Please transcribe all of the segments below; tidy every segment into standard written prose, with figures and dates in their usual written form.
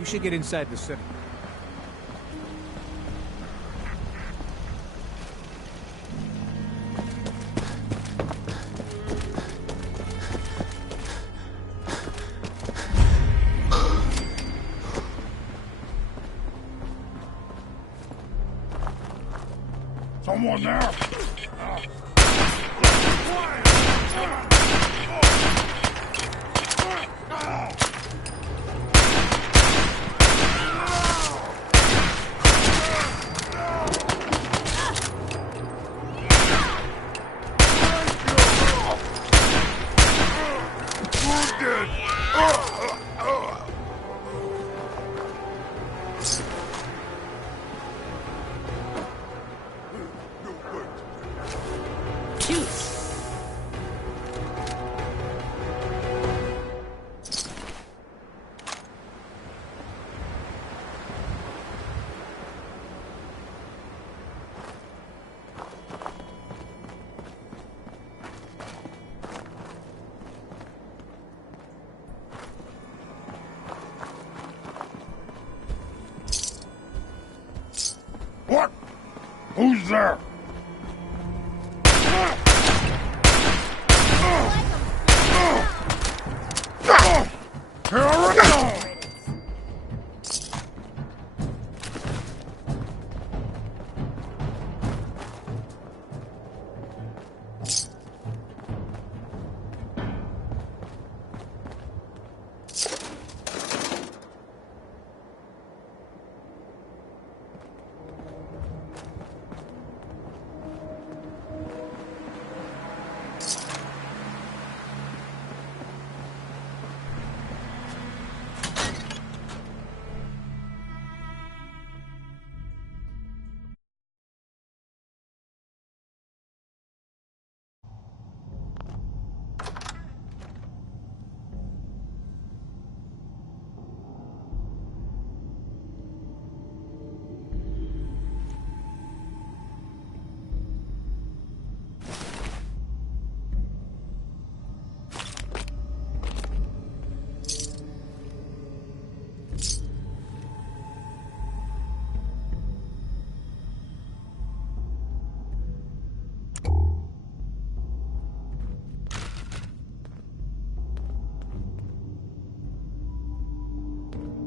You should get inside the city. Someone there? What? Who's there? Here I go!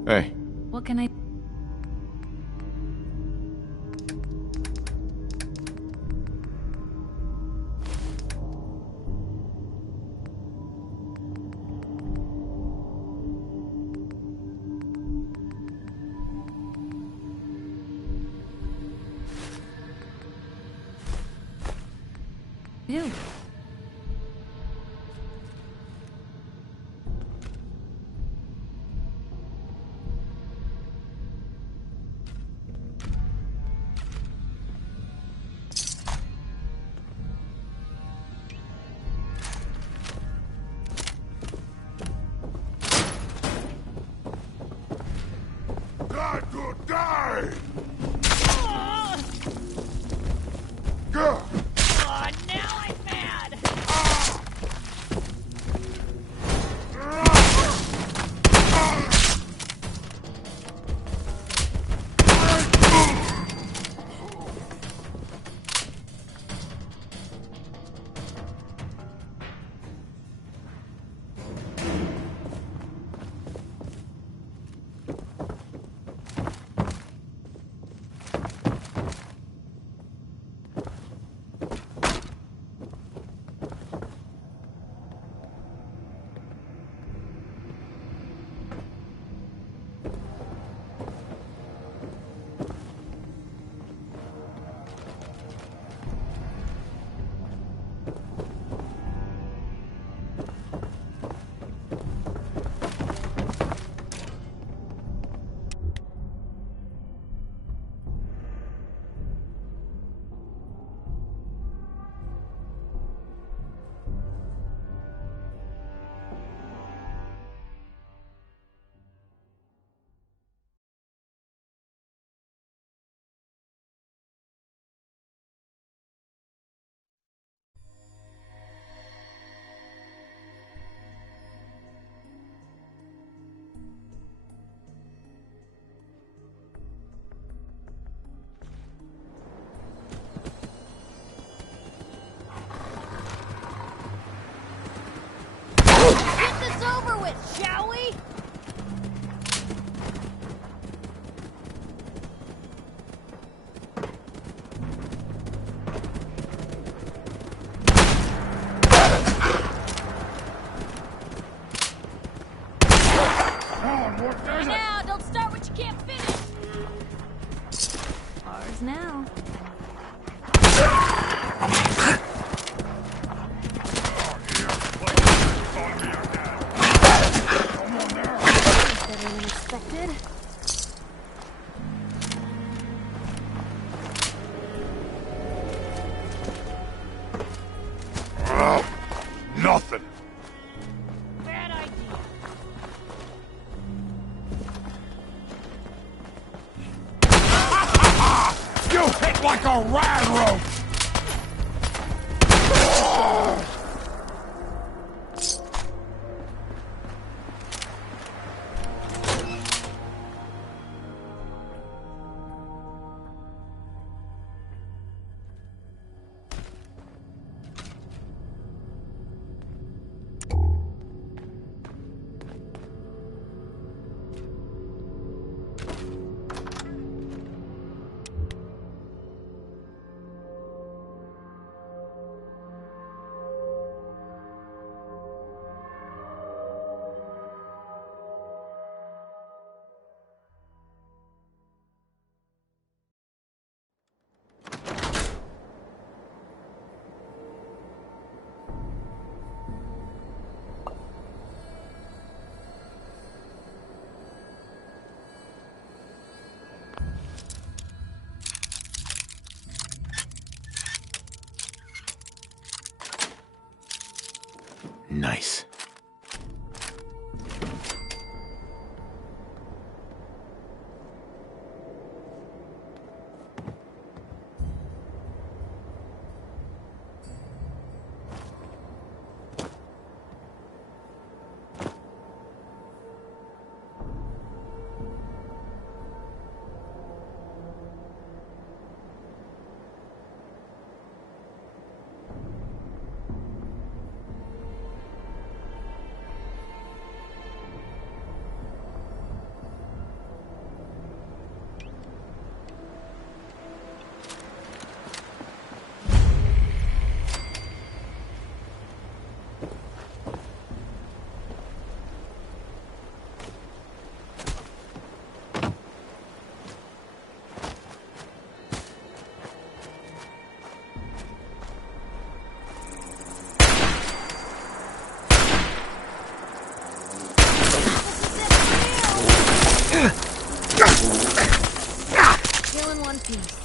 Hey. What can I... do? God to die! Go! Oh, now I'm mad! it, shall we? On, what is it? Now, don't start what you can't finish. Ours now. Better than expected. Nothing. Bad idea. You hit like a rad rope. Nice. Still in one piece.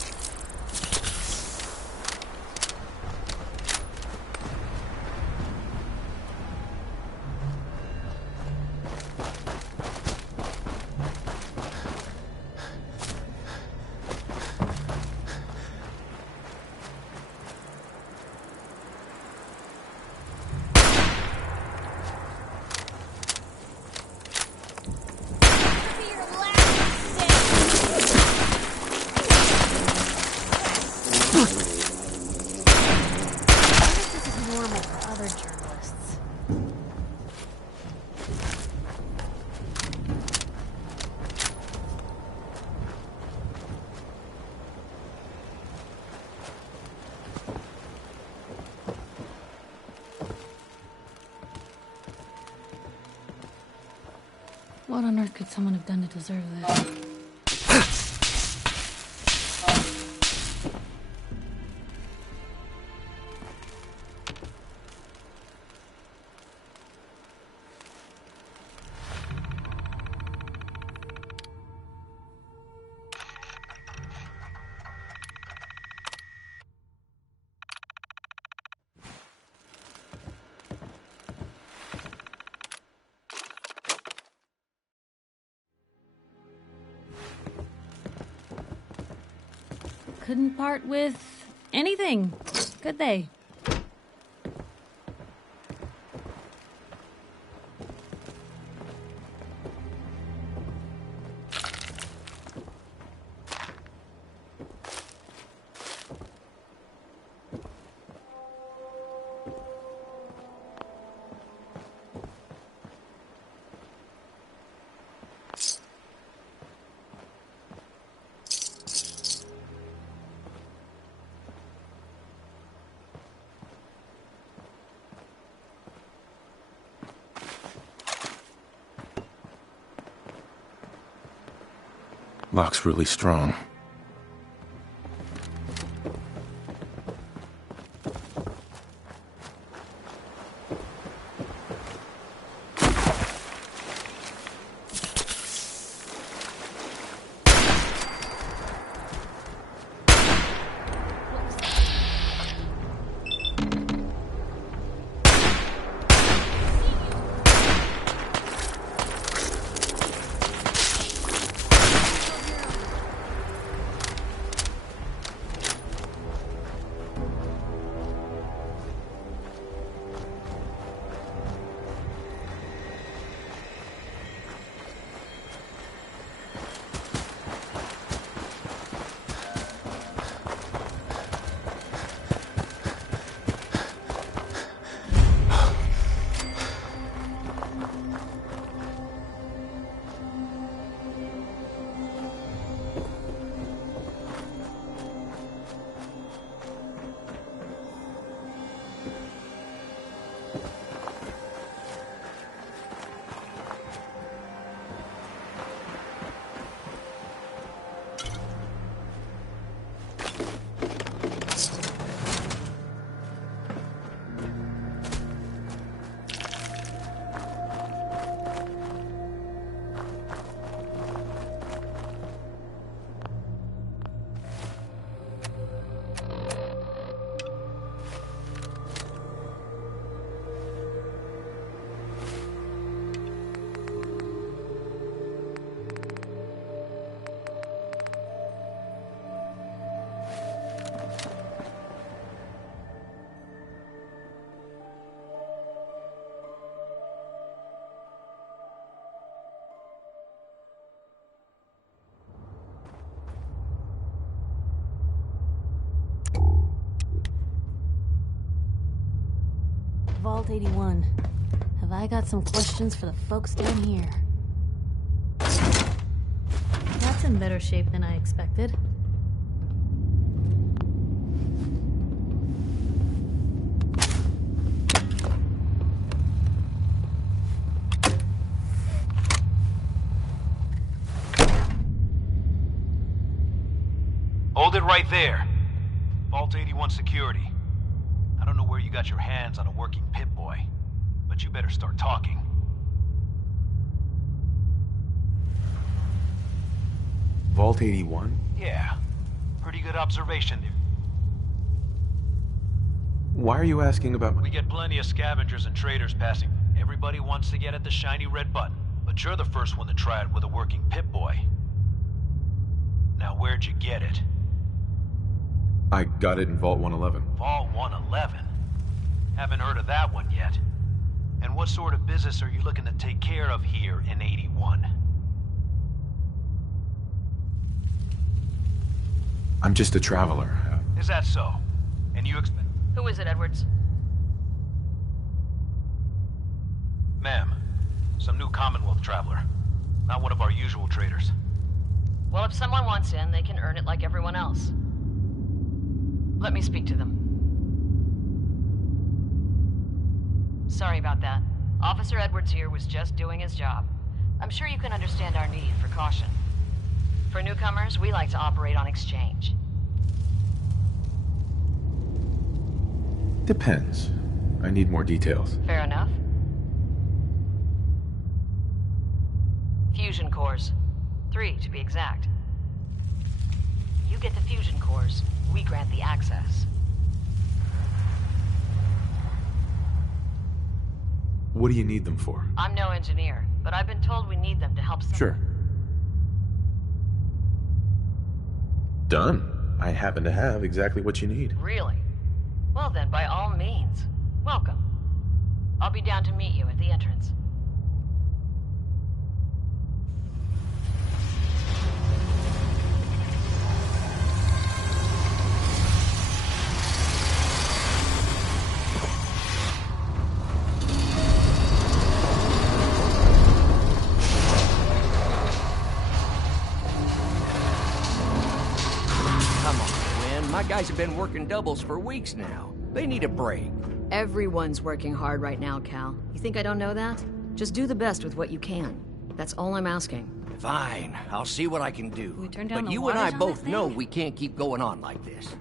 Be your last stand. I guess this is normal for other journalists. What on earth could someone have done to deserve this? Couldn't part with anything, could they? Lock's really strong. Vault 81. Have I got some questions for the folks down here? That's in better shape than I expected. Hold it right there. Vault 81 security. I don't know where you got your hands on a working Pip-Boy, but you better start talking. Vault 81? Yeah, pretty good observation there. Why are you asking about We get plenty of scavengers and traders passing. Everybody wants to get at the shiny red button, but you're the first one to try it with a working Pip-Boy. Now where'd you get it? I got it in Vault 111. Vault 111? Haven't heard of that one yet. And what sort of business are you looking to take care of here in 81? I'm just a traveler. Is that so? And you expect... Who is it, Edwards? Ma'am, some new Commonwealth traveler. Not one of our usual traders. Well, if someone wants in, they can earn it like everyone else. Let me speak to them. Sorry about that. Officer Edwards here was just doing his job. I'm sure you can understand our need for caution. For newcomers, we like to operate on exchange. Depends. I need more details. Fair enough. Fusion cores. 3, to be exact. You get the fusion cores. We grant the access. What do you need them for? I'm no engineer, but I've been told we need them to help Sure. Done. I happen to have exactly what you need. Really? Well then, by all means, welcome. I'll be down to meet you at the entrance. My guys have been working doubles for weeks now. They need a break. Everyone's working hard right now, Cal. You think I don't know that? Just do the best with what you can. That's all I'm asking. Fine, I'll see what I can do. We turn down But the you and I wattage on both this know thing? we can't keep going on like this.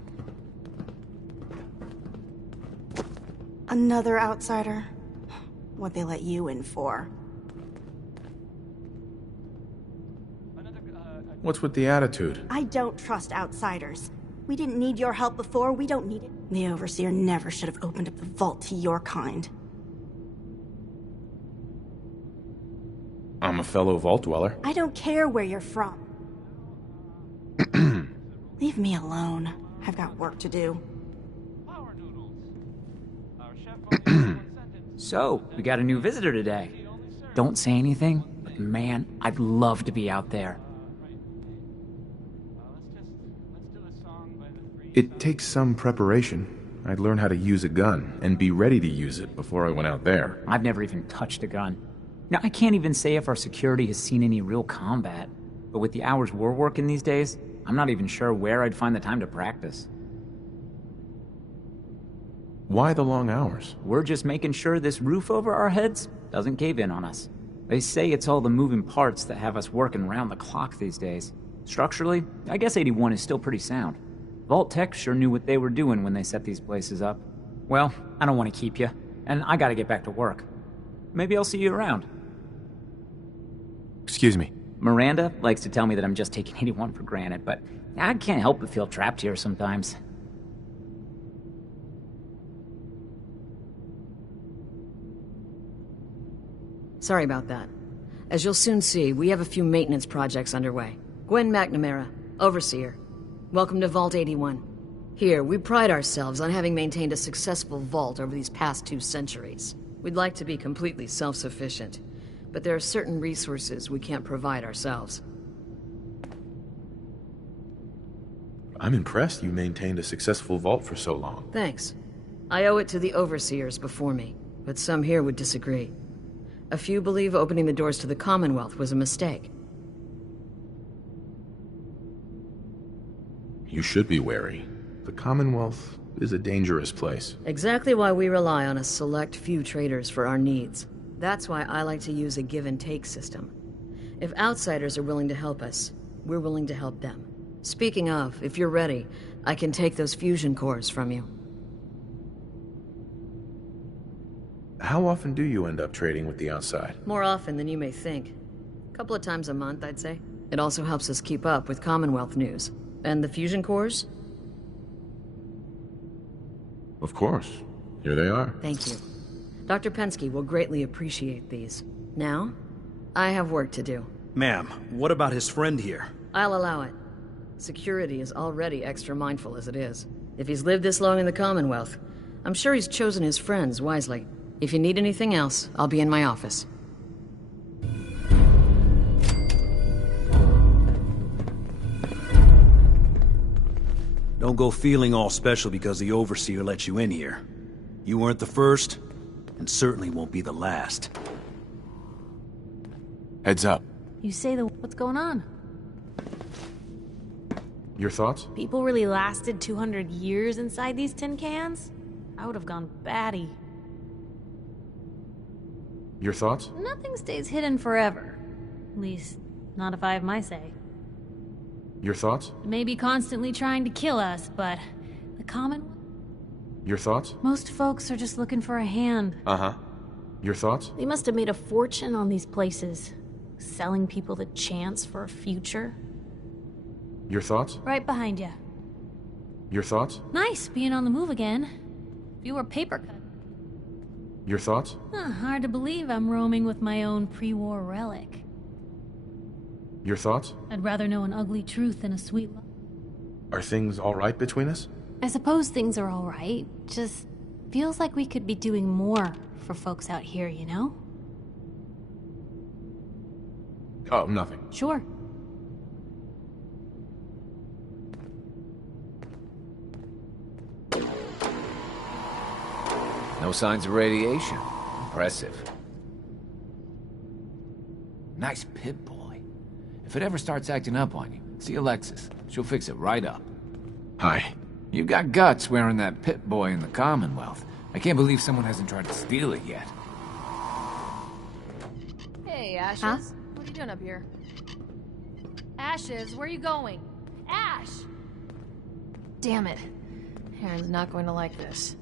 Another outsider? What'd they let you in for? What's with the attitude? I don't trust outsiders. We didn't need your help before, we don't need it. The Overseer never should have opened up the vault to your kind. I'm a fellow Vault Dweller. I don't care where you're from. Leave me alone. I've got work to do. So, we got a new visitor today. Don't say anything, but man, I'd love to be out there. It takes some preparation. I'd learn how to use a gun and be ready to use it before I went out there. I've never even touched a gun. Now, I can't even say if our security has seen any real combat, but with the hours we're working these days, I'm not even sure where I'd find the time to practice. Why the long hours? We're just making sure this roof over our heads doesn't cave in on us. They say it's all the moving parts that have us working around the clock these days. Structurally, I guess 81 is still pretty sound. Vault Tech sure knew what they were doing when they set these places up. Well, I don't want to keep you, and I gotta get back to work. Maybe I'll see you around. Excuse me. Miranda likes to tell me that I'm just taking 81 for granted, but I can't help but feel trapped here sometimes. Sorry about that. As you'll soon see, we have a few maintenance projects underway. Gwen McNamara, Overseer. Welcome to Vault 81. Here, we pride ourselves on having maintained a successful vault over these past 2 centuries. We'd like to be completely self-sufficient, but there are certain resources we can't provide ourselves. I'm impressed you maintained a successful vault for so long. Thanks. I owe it to the Overseers before me, but some here would disagree. A few believe opening the doors to the Commonwealth was a mistake. You should be wary. The Commonwealth is a dangerous place. Exactly why we rely on a select few traders for our needs. That's why I like to use a give-and-take system. If outsiders are willing to help us, we're willing to help them. Speaking of, if you're ready, I can take those fusion cores from you. How often do you end up trading with the outside? More often than you may think. A couple of times a month, I'd say. It also helps us keep up with Commonwealth news. And the fusion cores? Of course. Here they are. Thank you. Dr. Pensky will greatly appreciate these. Now, I have work to do. Ma'am, what about his friend here? I'll allow it. Security is already extra mindful as it is. If he's lived this long in the Commonwealth, I'm sure he's chosen his friends wisely. If you need anything else, I'll be in my office. Don't go feeling all special because the Overseer let you in here. You weren't the first, and certainly won't be the last. Heads up. You say what's going on? Your thoughts? People really lasted 200 years inside these tin cans? I would have gone batty. Your thoughts? Nothing stays hidden forever. At least, not if I have my say. Your thoughts? They may be constantly trying to kill us, but the common... Your thoughts? Most folks are just looking for a hand. Uh-huh. Your thoughts? They must have made a fortune on these places, selling people the chance for a future. Your thoughts? Right behind you. Your thoughts? Nice being on the move again. Fewer paper cuts. Your thoughts? Hard to believe I'm roaming with my own pre-war relic. Your thoughts? I'd rather know an ugly truth than a sweet lie. Are things all right between us? I suppose things are all right. Just feels like we could be doing more for folks out here, you know? Oh, nothing. Sure. No signs of radiation. Impressive. Nice Pip-Boy. If it ever starts acting up on you, see Alexis. She'll fix it right up. Hi. You've got guts wearing that Pip-Boy in the Commonwealth. I can't believe someone hasn't tried to steal it yet. Hey, Ashes. What are you doing up here? Ashes, where are you going? Ash! Damn it. Aaron's not going to like this.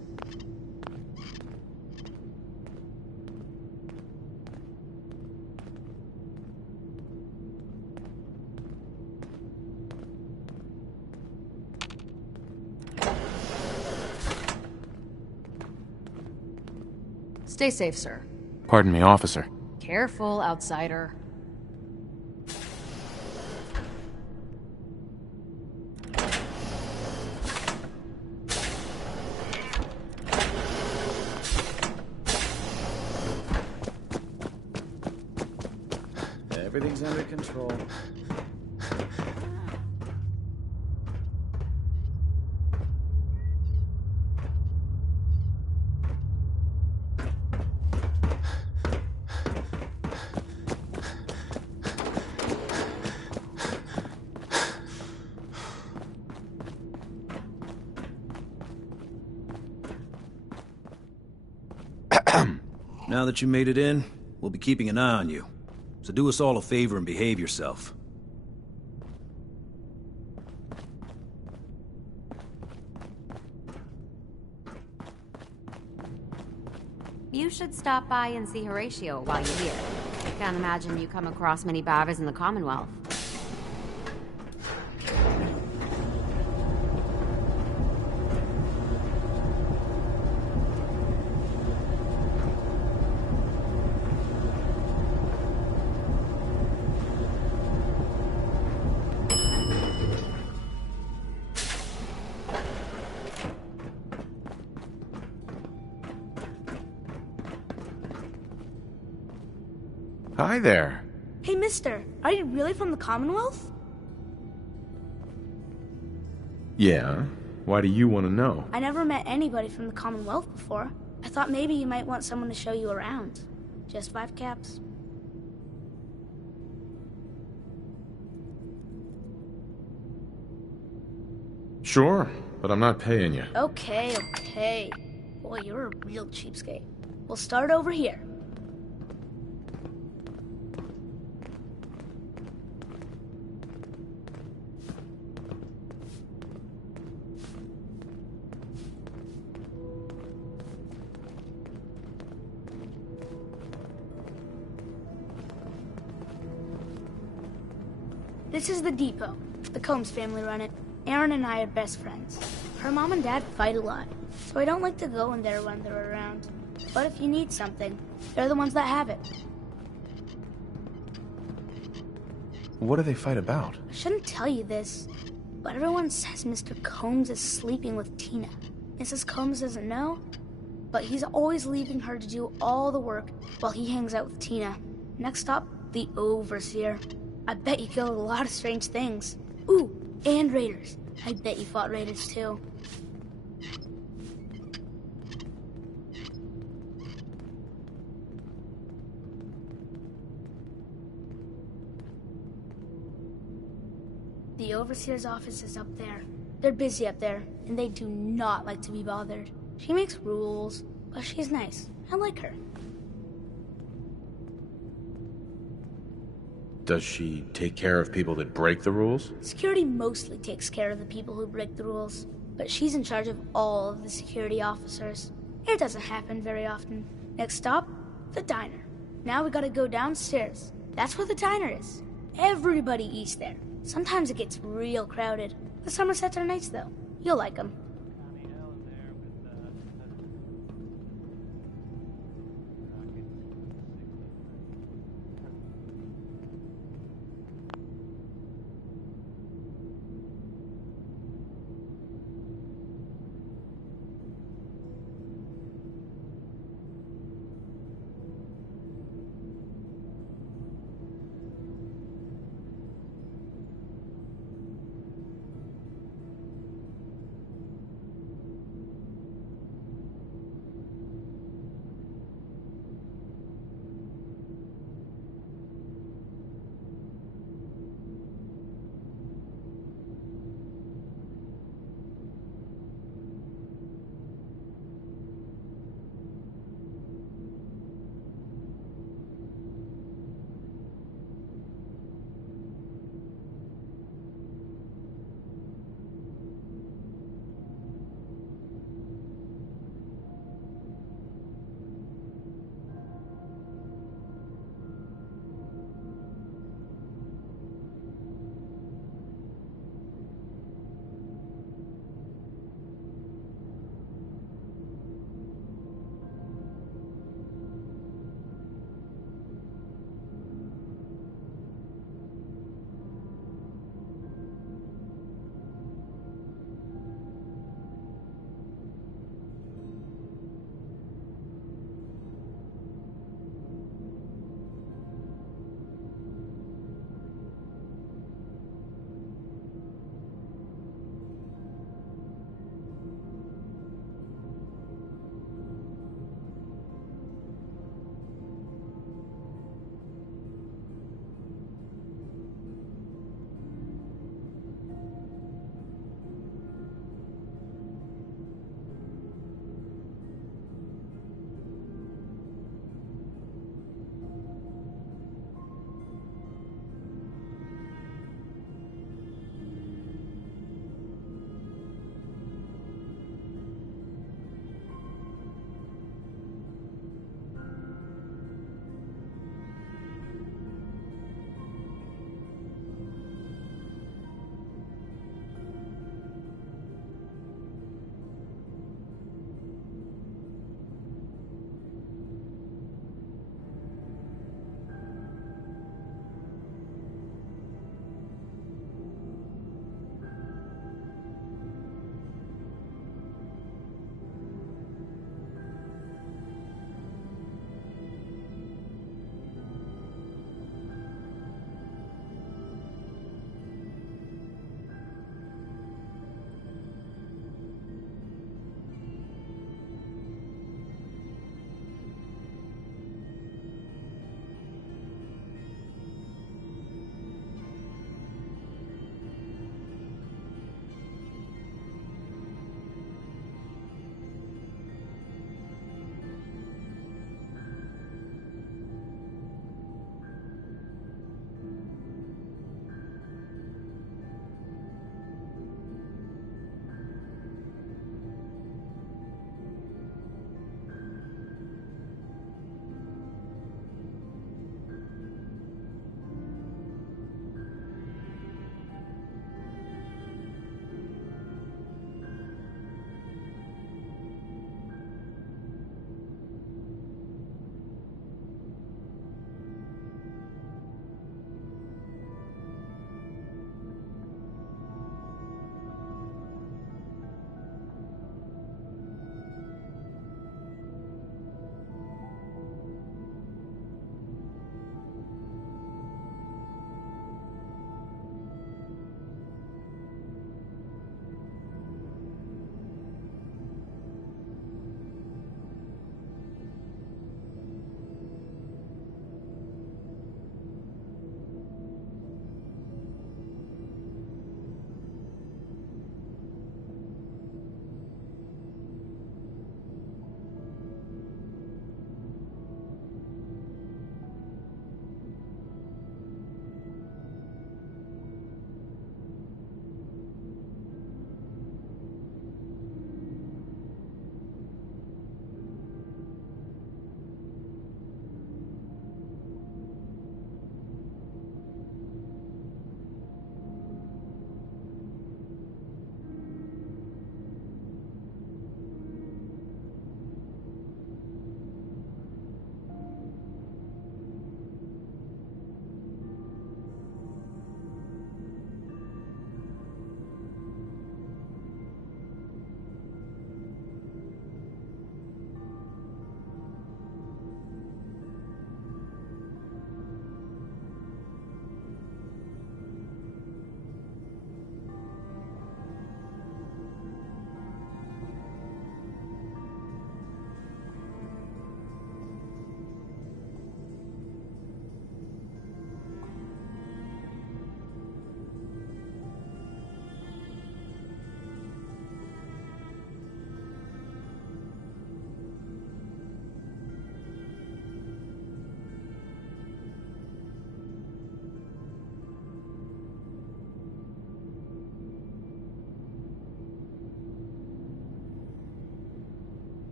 Stay safe, sir. Pardon me, officer. Careful, outsider. Everything's under control. Now that you made it in, we'll be keeping an eye on you. So do us all a favor and behave yourself. You should stop by and see Horatio while you're here. Can't imagine you come across many Bavas in the Commonwealth. Hi there. Hey, mister, are you really from the Commonwealth? Yeah? Why do you want to know? I never met anybody from the Commonwealth before. I thought maybe you might want someone to show you around. Just 5 caps. Sure, but I'm not paying you. Okay. Boy, you're a real cheapskate. We'll start over here. This is the depot. The Combs family run it. Aaron and I are best friends. Her mom and dad fight a lot, so I don't like to go in there when they're around. But if you need something, they're the ones that have it. What do they fight about? I shouldn't tell you this, but everyone says Mr. Combs is sleeping with Tina. Mrs. Combs doesn't know, but he's always leaving her to do all the work while he hangs out with Tina. Next stop, the Overseer. I bet you killed a lot of strange things. Ooh, and raiders. I bet you fought raiders too. The Overseer's office is up there. They're busy up there, and they do not like to be bothered. She makes rules, but she's nice. I like her. Does she take care of people that break the rules? Security mostly takes care of the people who break the rules, but she's in charge of all of the security officers. It doesn't happen very often. Next stop, the diner. Now we gotta go downstairs. That's where the diner is. Everybody eats there. Sometimes it gets real crowded. The Somersets are nice though. You'll like them.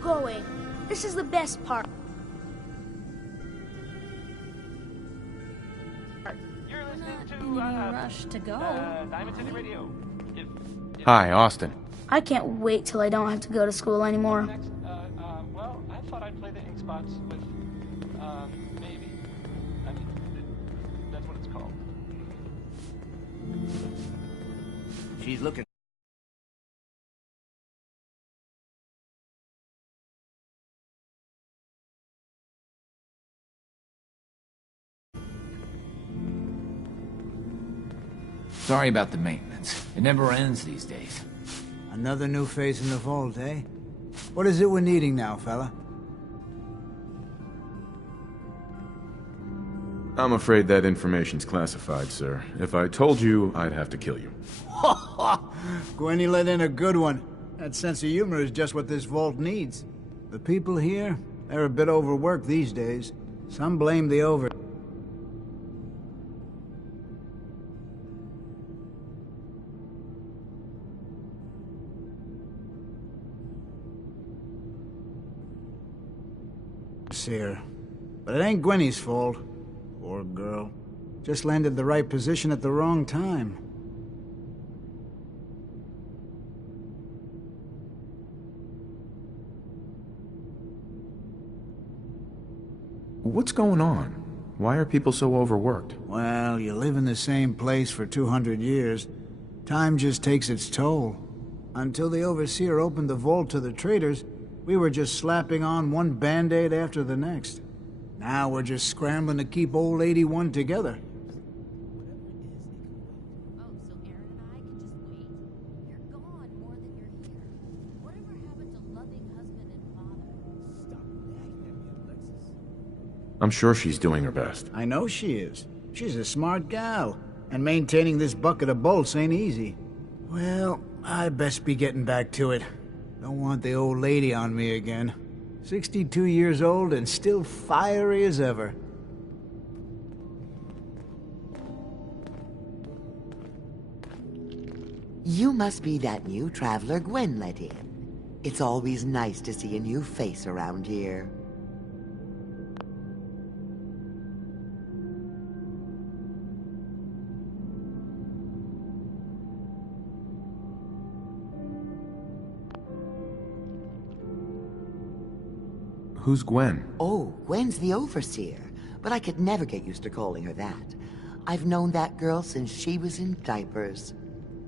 going. This is the best part. You're not in a rush to go. Diamond City Radio. Hi, Austin. I can't wait till I don't have to go to school anymore. Well, I thought I'd play the ink spots with, maybe. I mean, that's what it's called. She's looking. Sorry about the maintenance. It never ends these days. Another new face in the vault, eh? What is it we're needing now, fella? I'm afraid that information's classified, sir. If I told you, I'd have to kill you. Gwenny let in a good one. That sense of humor is just what this vault needs. The people here, they're a bit overworked these days. Some blame the over... Seer. But it ain't Gwenny's fault. Poor girl. Just landed the right position at the wrong time. What's going on? Why are people so overworked? Well, you live in the same place for 200 years. Time just takes its toll. Until the Overseer opened the vault to the traders, we were just slapping on one band-aid after the next. Now we're just scrambling to keep old 81 together. I'm sure she's doing her best. I know she is. She's a smart gal. And maintaining this bucket of bolts ain't easy. Well, I best be getting back to it. Don't want the old lady on me again. 62 years old and still fiery as ever. You must be that new traveler Gwen let in. It's always nice to see a new face around here. Who's Gwen? Oh, Gwen's the Overseer, but I could never get used to calling her that. I've known that girl since she was in diapers.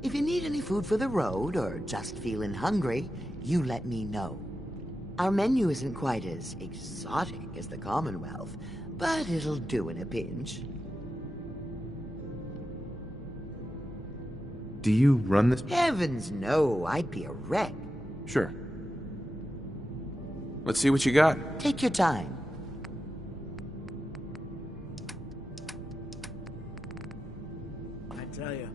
If you need any food for the road, or just feeling hungry, you let me know. Our menu isn't quite as exotic as the Commonwealth, but it'll do in a pinch. Do you run this? Heavens no, I'd be a wreck. Sure. Let's see what you got. Take your time. I tell you,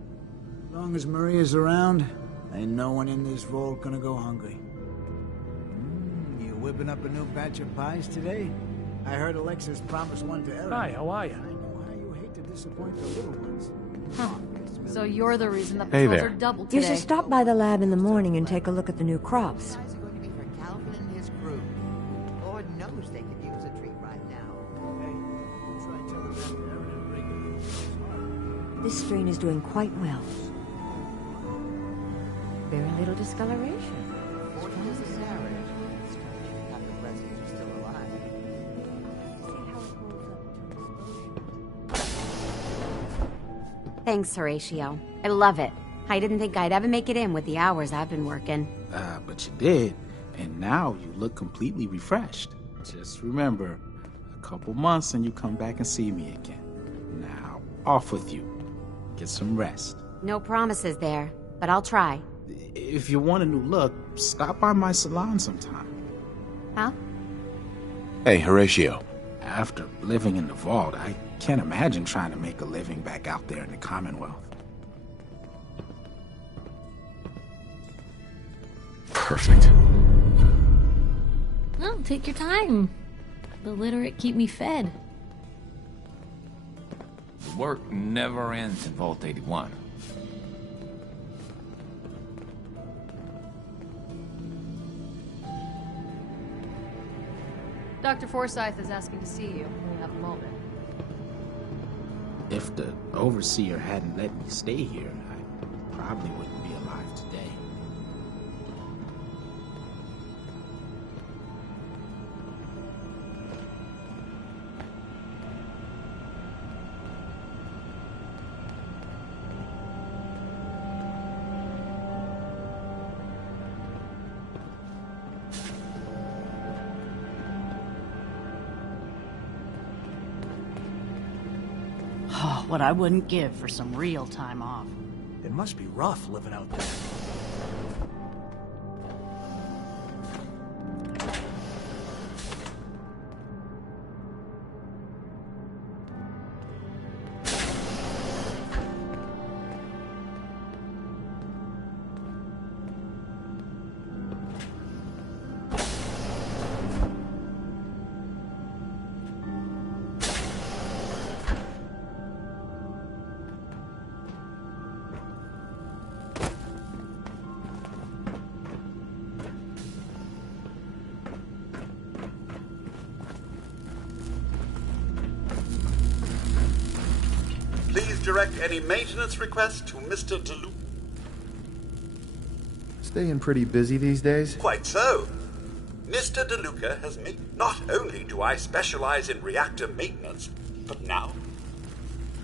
as long as Maria's around, ain't no one in this vault gonna go hungry. You whipping up a new batch of pies today? I heard Alexis promised one to Eric. Hi, how are you? I know how you hate to disappoint the little ones. Huh. So you're the reason the Hey patrols there. are double today. You should stop by the lab in the morning and take a look at the new crops. Calvin and his crew. Lord knows they could use a treat right now. This strain is doing quite well. Very little discoloration. Thanks, Horatio. I love it. I didn't think I'd ever make it in with the hours I've been working. But you did. And now you look completely refreshed. Just remember, a couple months and you come back and see me again. Now, off with you. Get some rest. No promises there, but I'll try. If you want a new look, stop by my salon sometime. Huh? Hey, Horatio. After living in the vault, I can't imagine trying to make a living back out there in the Commonwealth. Perfect. No, take your time. The literate keep me fed. The work never ends in Vault 81. Dr. Forsyth is asking to see you when you have a moment. If the Overseer hadn't let me stay here, I probably wouldn't be alive today. Oh, what I wouldn't give for some real time off. It must be rough living out there. Please direct any maintenance requests to Mr. DeLuca. Staying pretty busy these days? Quite so. Mr. DeLuca has made... Not only do I specialize in reactor maintenance, but now...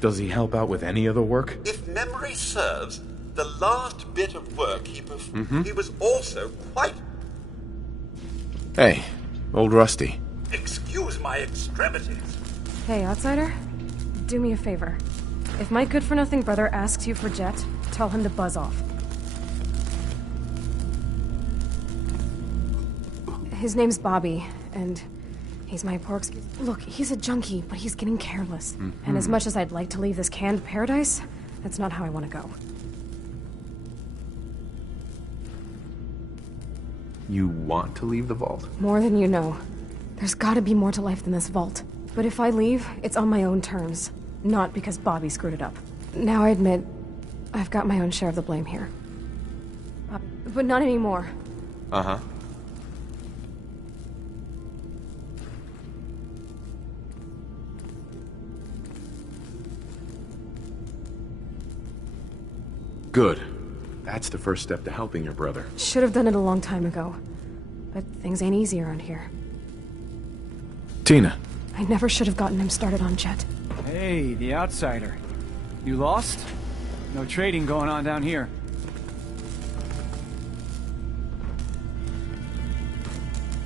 Does he help out with any of the work? If memory serves, the last bit of work he performed, he was also quite... Hey, old Rusty. Excuse my extremities. Hey, outsider. Do me a favor. If my good-for-nothing brother asks you for Jet, tell him to buzz off. His name's Bobby, and he's my poor excuse. Look, he's a junkie, but he's getting careless. And as much as I'd like to leave this canned paradise, that's not how I want to go. You want to leave the vault? More than you know. There's gotta be more to life than this vault. But if I leave, it's on my own terms. Not because Bobby screwed it up. Now I admit, I've got my own share of the blame here. But not anymore. Uh-huh. Good. That's the first step to helping your brother. Should have done it a long time ago. But things ain't easy around here. Tina. I never should have gotten him started on Jet. Hey, the outsider. You lost? No trading going on down here.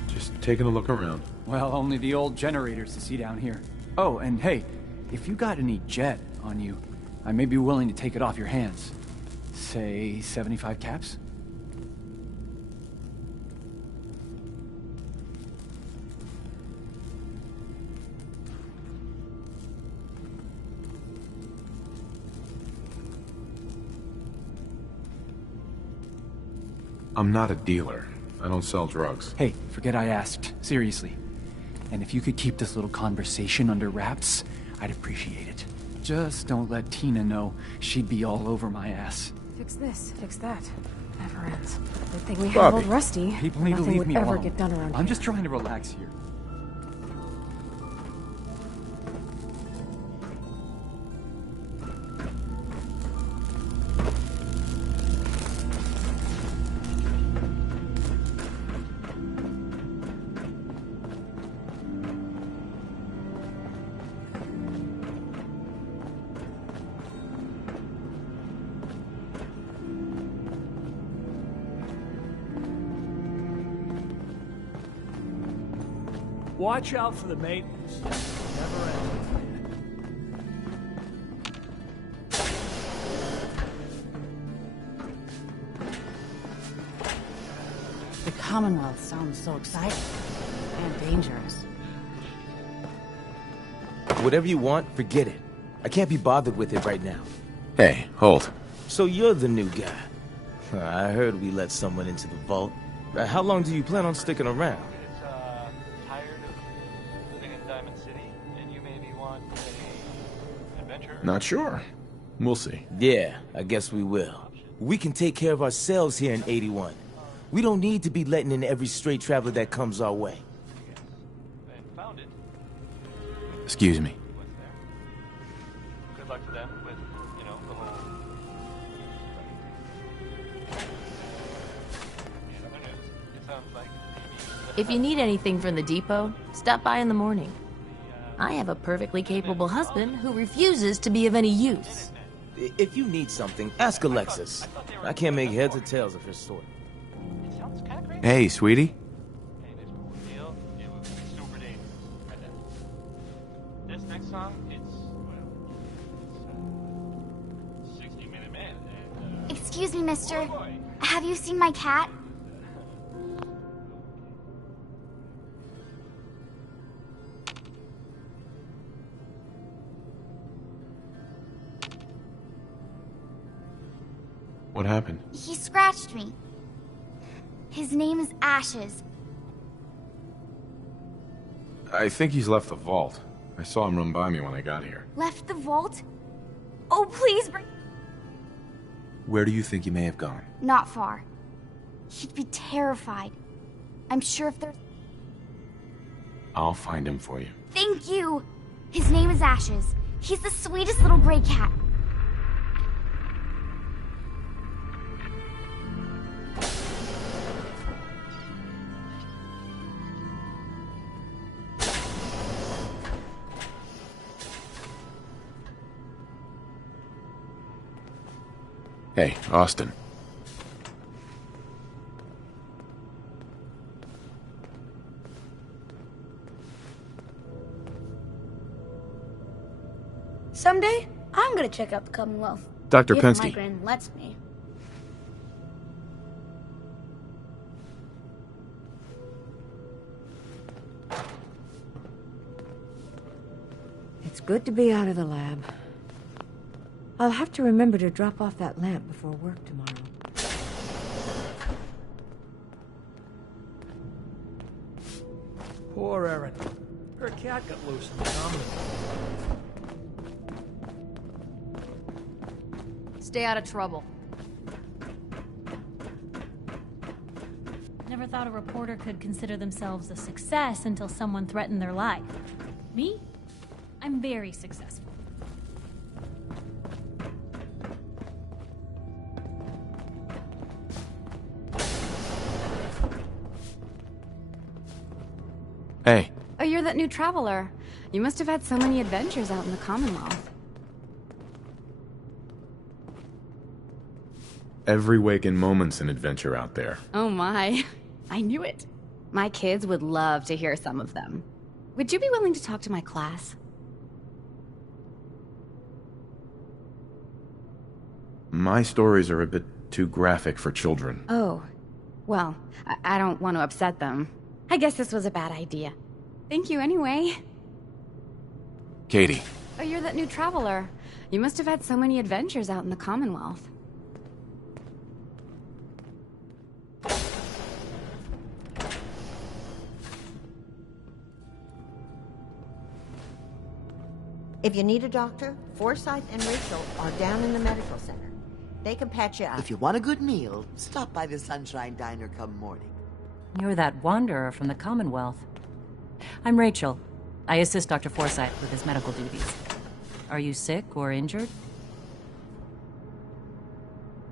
Just taking a look around. Well, only the old generators to see down here. Oh, and hey, if you got any Jet on you, I may be willing to take it off your hands. Say 75 caps? I'm not a dealer. I don't sell drugs. Hey, forget I asked. Seriously. And if you could keep this little conversation under wraps, I'd appreciate it. Just don't let Tina know. She'd be all over my ass. Fix this, fix that. Never ends. Good thing we have old Rusty. People need to Nothing leave would me ever alone. get done around here. I'm just trying to relax here. Watch out for the maintenance. Never ends. The Commonwealth sounds so exciting and dangerous. Whatever you want, forget it. I can't be bothered with it right now. Hey, hold. So you're the new guy. I heard we let someone into the vault. How long do you plan on sticking around? Tired of living in Diamond City, and you maybe want an adventure? Not sure. We'll see. Yeah, I guess we will. We can take care of ourselves here in 81. We don't need to be letting in every stray traveler that comes our way. found it. Excuse me. Good luck to them with, you know, the whole... In other news, it sounds like maybe... If you need anything from the depot, stop by in the morning. I have a perfectly capable husband who refuses to be of any use. If you need something, ask Alexis. I can't make heads or tails of her story. Hey, sweetie. This next song, it's 60 Minute Man. Excuse me, mister. Have you seen my cat? What happened? He scratched me. His name is Ashes. I think he's left the vault. I saw him run by me when I got here. Left the vault? Oh, please bring... Where do you think he may have gone? Not far. He'd be terrified. I'm sure if there's... I'll find him for you. Thank you! His name is Ashes. He's the sweetest little gray cat. Hey, Austin. Someday, I'm gonna check out the Commonwealth. Dr. If Pensky. my grand lets me. It's good to be out of the lab. I'll have to remember to drop off that lamp before work tomorrow. Poor Erin. Her cat got loose in the Commonwealth. Stay out of trouble. Never thought a reporter could consider themselves a success until someone threatened their life. Me? I'm very successful. Hey. Oh, you're that new traveler. You must have had so many adventures out in the Commonwealth. Every waking moment's an adventure out there. Oh my. I knew it. My kids would love to hear some of them. Would you be willing to talk to my class? My stories are a bit too graphic for children. Oh. Well, I don't want to upset them. I guess this was a bad idea. Thank you anyway. Katie. Oh, you're that new traveler. You must have had so many adventures out in the Commonwealth. If you need a doctor, Forsyth and Rachel are down in the medical center. They can patch you up. If you want a good meal, stop by the Sunshine Diner come morning. You're that wanderer from the Commonwealth. I'm Rachel. I assist Dr. Forsyth with his medical duties. Are you sick or injured?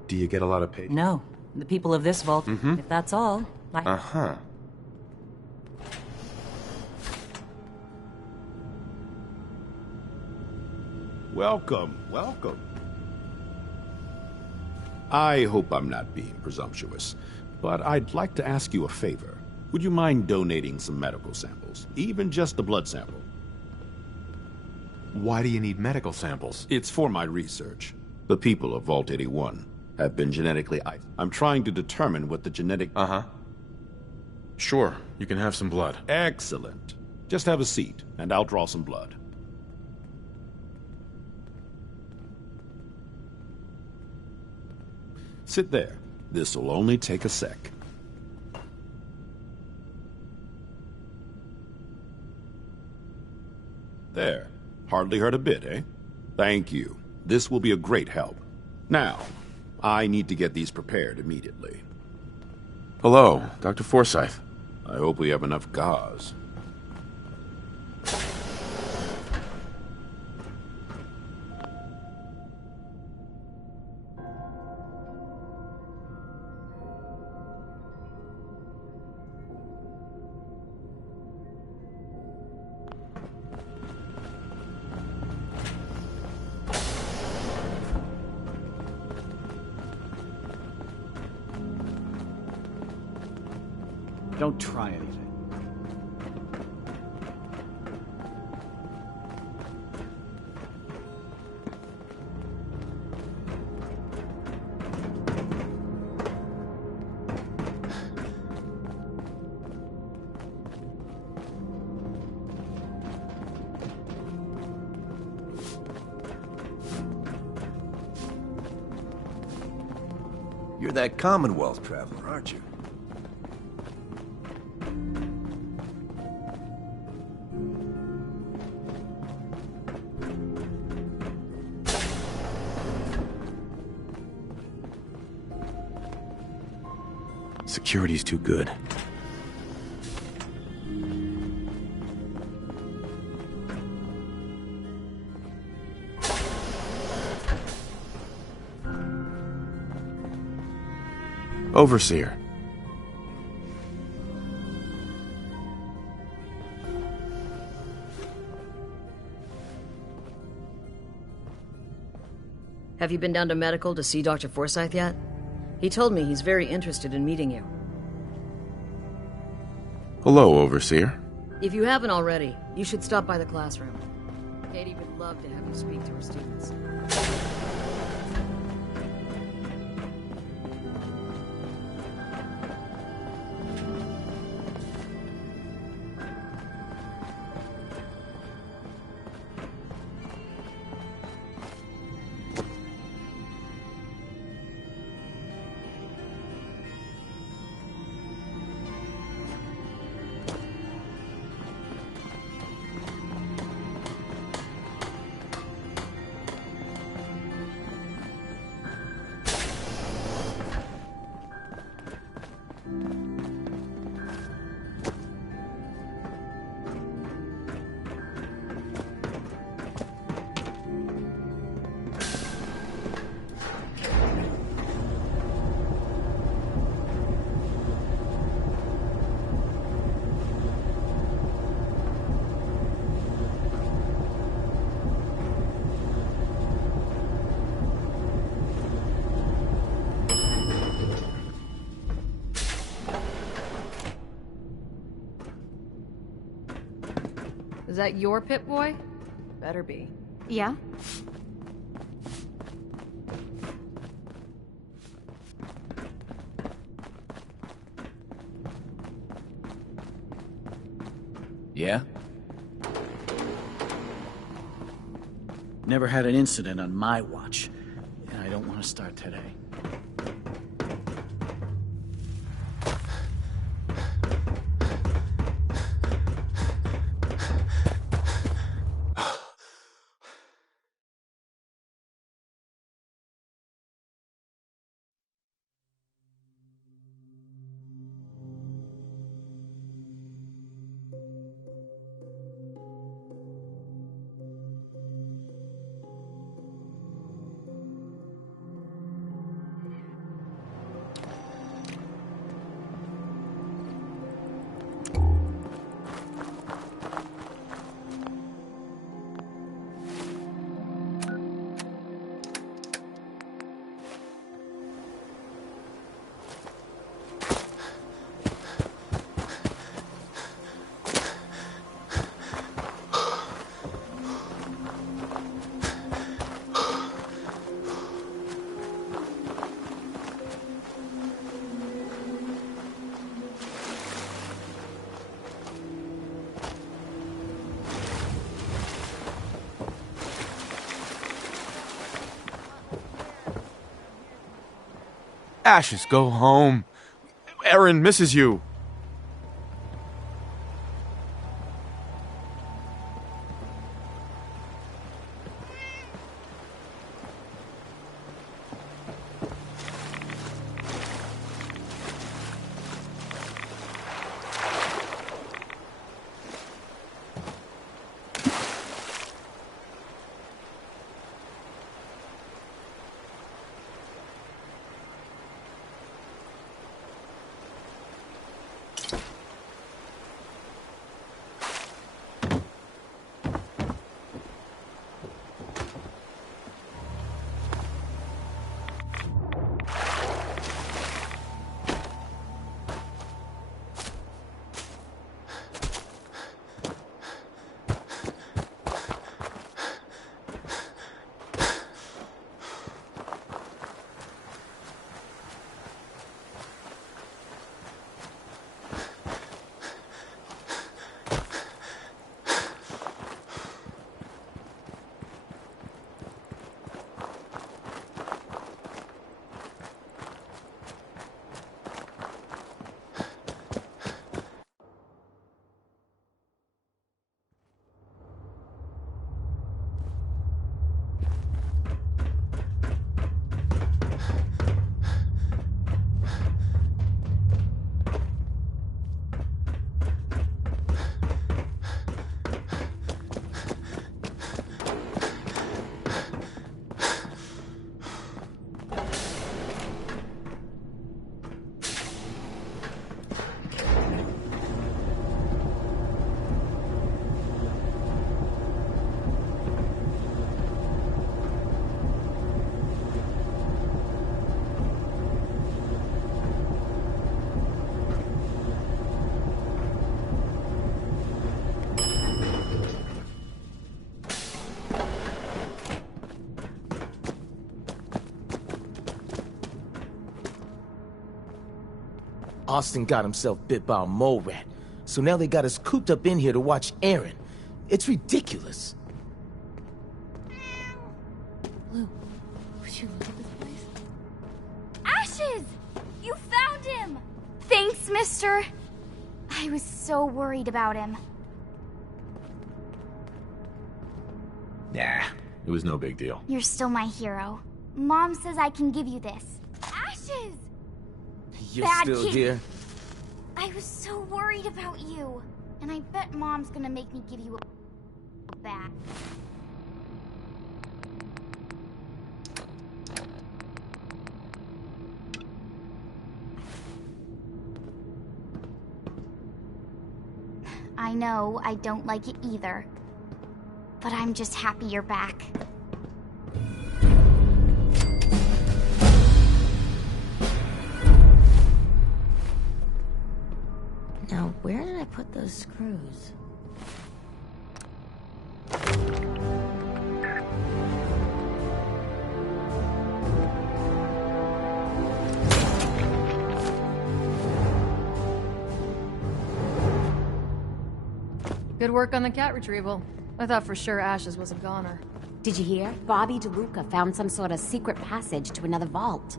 Do you get a lot of patients? No. The people of this vault, if that's all, Uh-huh. Welcome, welcome. I hope I'm not being presumptuous, but I'd like to ask you a favor. Would you mind donating some medical samples? Even just a blood sample. Why do you need medical samples? It's for my research. The people of Vault 81 have been genetically I'm trying to determine what the genetic... Sure, you can have some blood. Excellent. Just have a seat, and I'll draw some blood. Sit there. This'll only take a sec. There. Hardly hurt a bit, eh? Thank you. This will be a great help. Now, I need to get these prepared immediately. Hello, Dr. Forsyth. I hope we have enough gauze. Don't try anything. You're that Commonwealth traveler, aren't you? Security's too good. Overseer. Have you been down to medical to see Dr. Forsyth yet? He told me he's very interested in meeting you. Hello, Overseer. If you haven't already, you should stop by the classroom. Katie would love to have you speak to her students. Is that your Pip-Boy? Better be. Yeah? Yeah? Never had an incident on my watch, and I don't want to start today. Ashes, go home. Erin misses you. Austin got himself bit by a mole rat, so now they got us cooped up in here to watch Aaron. It's ridiculous. Blue, would you look at this place? Ashes! You found him! Thanks, mister. I was so worried about him. Nah, it was no big deal. You're still my hero. Mom says I can give you this. Ashes! You're Bad still kid. here? I was so worried about you. And I bet Mom's gonna make me give you a back. I know I don't like it either. But I'm just happy you're back. Now, where did I put those screws? Good work on the cat retrieval. I thought for sure Ashes was a goner. Did you hear? Bobby DeLuca found some sort of secret passage to another vault.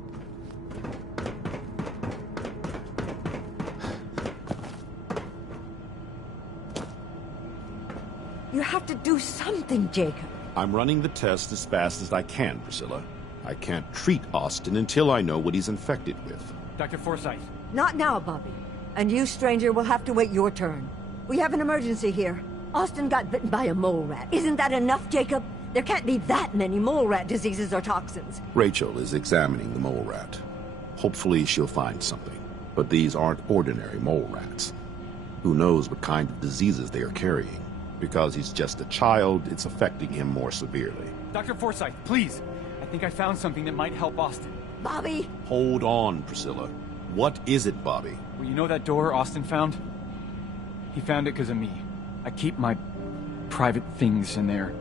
You have to do something, Jacob. I'm running the test as fast as I can, Priscilla. I can't treat Austin until I know what he's infected with. Dr. Forsyth. Not now, Bobby. And you, stranger, will have to wait your turn. We have an emergency here. Austin got bitten by a mole rat. Isn't that enough, Jacob? There can't be that many mole rat diseases or toxins. Rachel is examining the mole rat. Hopefully she'll find something. But these aren't ordinary mole rats. Who knows what kind of diseases they are carrying? Because he's just a child, it's affecting him more severely. Dr. Forsyth, please. I think I found something that might help Austin. Bobby! Hold on, Priscilla. What is it, Bobby? Well, you know that door Austin found? He found it because of me. I keep my private things in there.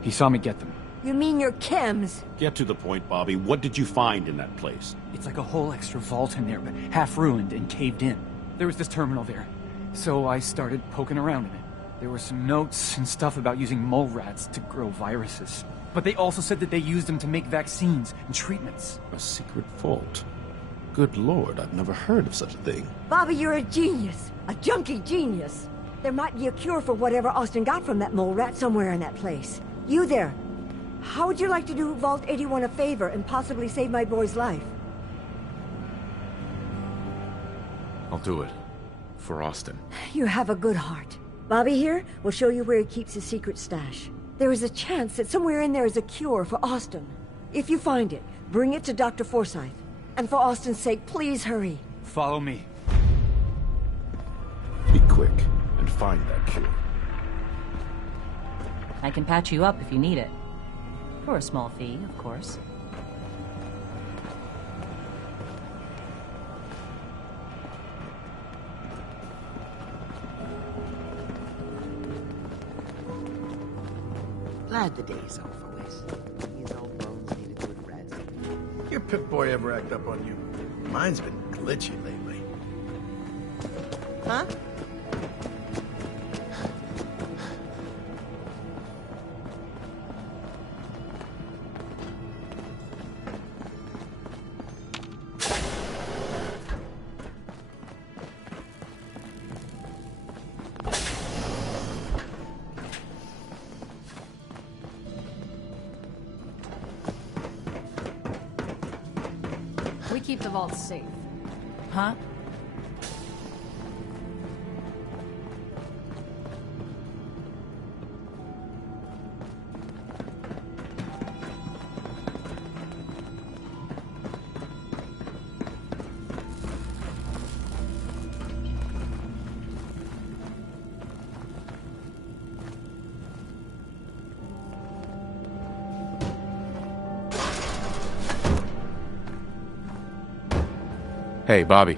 He saw me get them. You mean your chems? Get to the point, Bobby. What did you find in that place? It's like a whole extra vault in there, but half ruined and caved in. There was this terminal there, so I started poking around in it. There were some notes and stuff about using mole rats to grow viruses. But they also said that they used them to make vaccines and treatments. A secret vault? Good Lord, I've never heard of such a thing. Bobby, you're a genius. A junkie genius. There might be a cure for whatever Austin got from that mole rat somewhere in that place. You there. How would you like to do Vault 81 a favor and possibly save my boy's life? I'll do it. For Austin. You have a good heart. Bobby here will show you where he keeps his secret stash. There is a chance that somewhere in there is a cure for Austin. If you find it, bring it to Dr. Forsyth. And for Austin's sake, please hurry. Follow me. Be quick and find that cure. I can patch you up if you need it. For a small fee, of course. Glad the day's over with. These old bones need a good rest. Your Pip-Boy ever act up on you? Mine's been glitchy lately. Huh? We keep the vault safe. Huh? Hey, Bobby.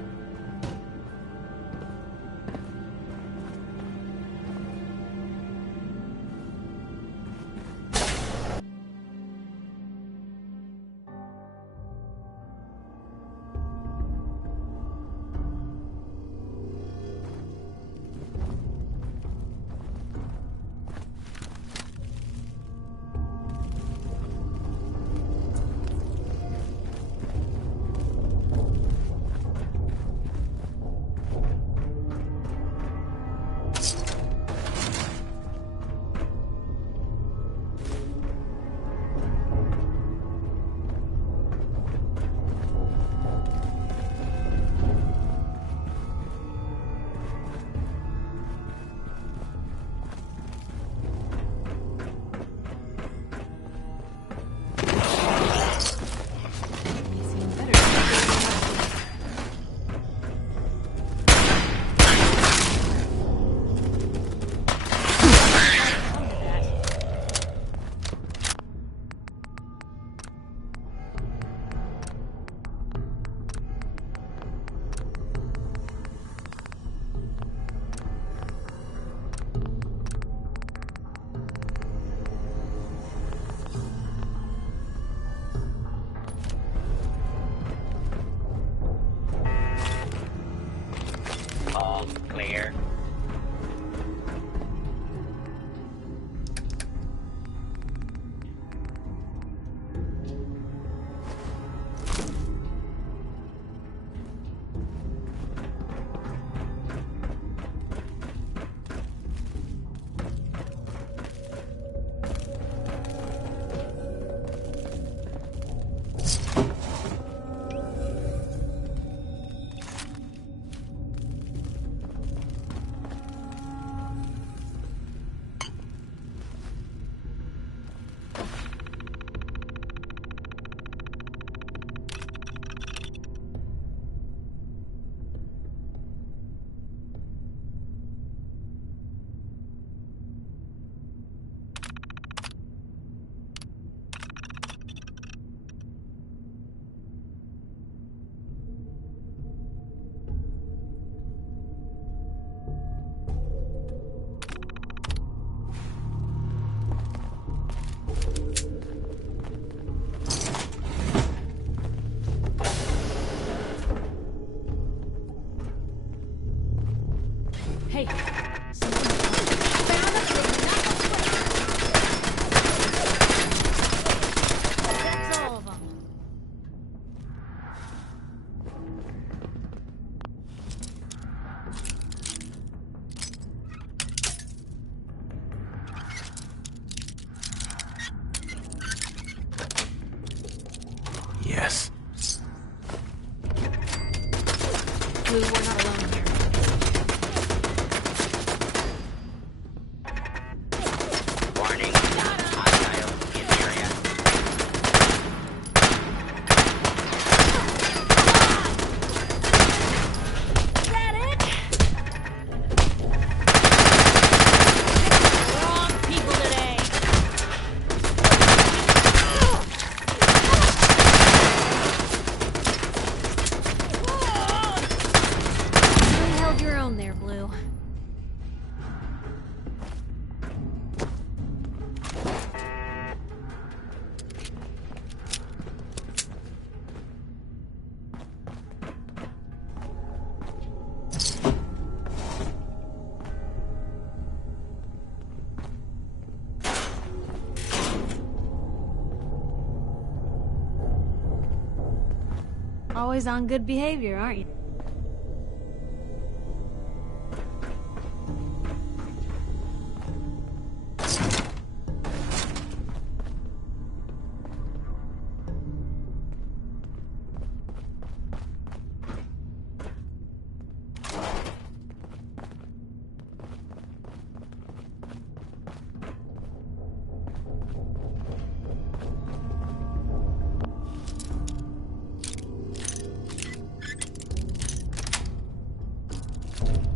Always on good behavior, aren't you?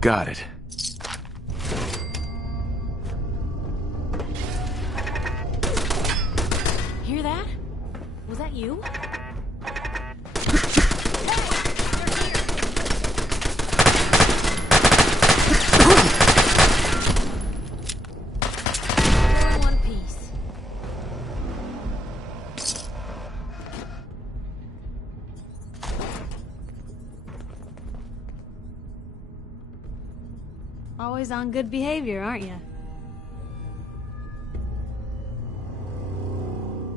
Got it. Hear that? Was that you? We're in one piece. Always on good behavior, aren't you?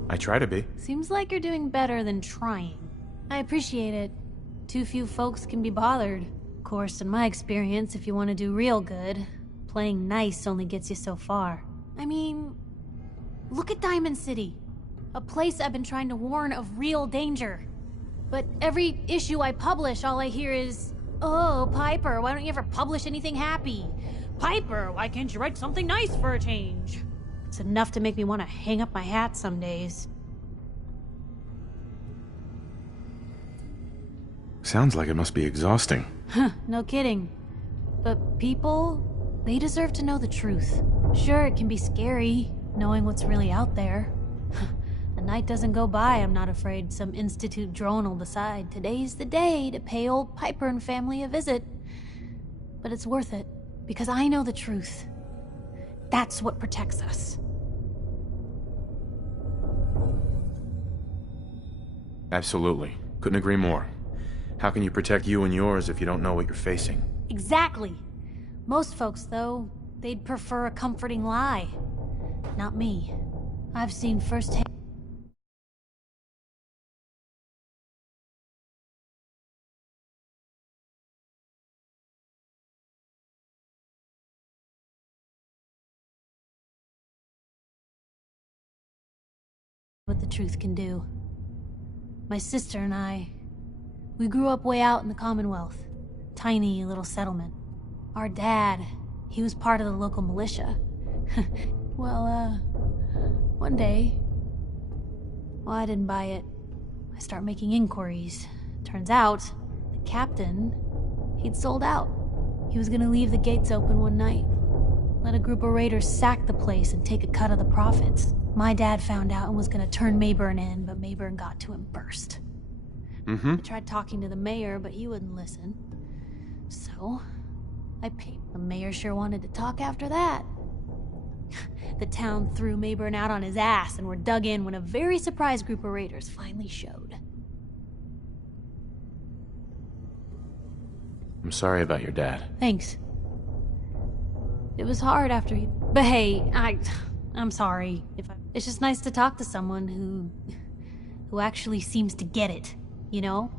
I try to be. Seems like you're doing better than trying. I appreciate it. Too few folks can be bothered. Of course, in my experience, if you want to do real good, playing nice only gets you so far. I mean, look at Diamond City. A place I've been trying to warn of real danger. But every issue I publish, all I hear is, "Oh, Piper, why don't you ever publish anything happy? Piper, why can't you write something nice for a change?" It's enough to make me want to hang up my hat some days. Sounds like it must be exhausting. Huh, no kidding. But people, they deserve to know the truth. Sure, it can be scary, knowing what's really out there. A night doesn't go by, I'm not afraid some Institute drone will decide today's the day to pay old Piper and family a visit. But it's worth it, because I know the truth. That's what protects us. Absolutely. Couldn't agree more. How can you protect you and yours if you don't know what you're facing? Exactly. Most folks, though, they'd prefer a comforting lie. Not me. I've seen firsthand. What the truth can do. My sister and I, we grew up way out in the Commonwealth. Tiny little settlement. Our dad, he was part of the local militia. Well, one day, well, I didn't buy it. I start making inquiries. Turns out, the captain, he'd sold out. He was gonna leave the gates open one night. Let a group of raiders sack the place and take a cut of the profits. My dad found out and was gonna turn Mayburn in, but Mayburn got to him first. I tried talking to the mayor, but he wouldn't listen. So, I paid. The mayor sure wanted to talk after that. The town threw Mayburn out on his ass and were dug in when a very surprised group of raiders finally showed. I'm sorry about your dad. Thanks. It was hard after he... But hey, I'm sorry. It's just nice to talk to someone who actually seems to get it, you know?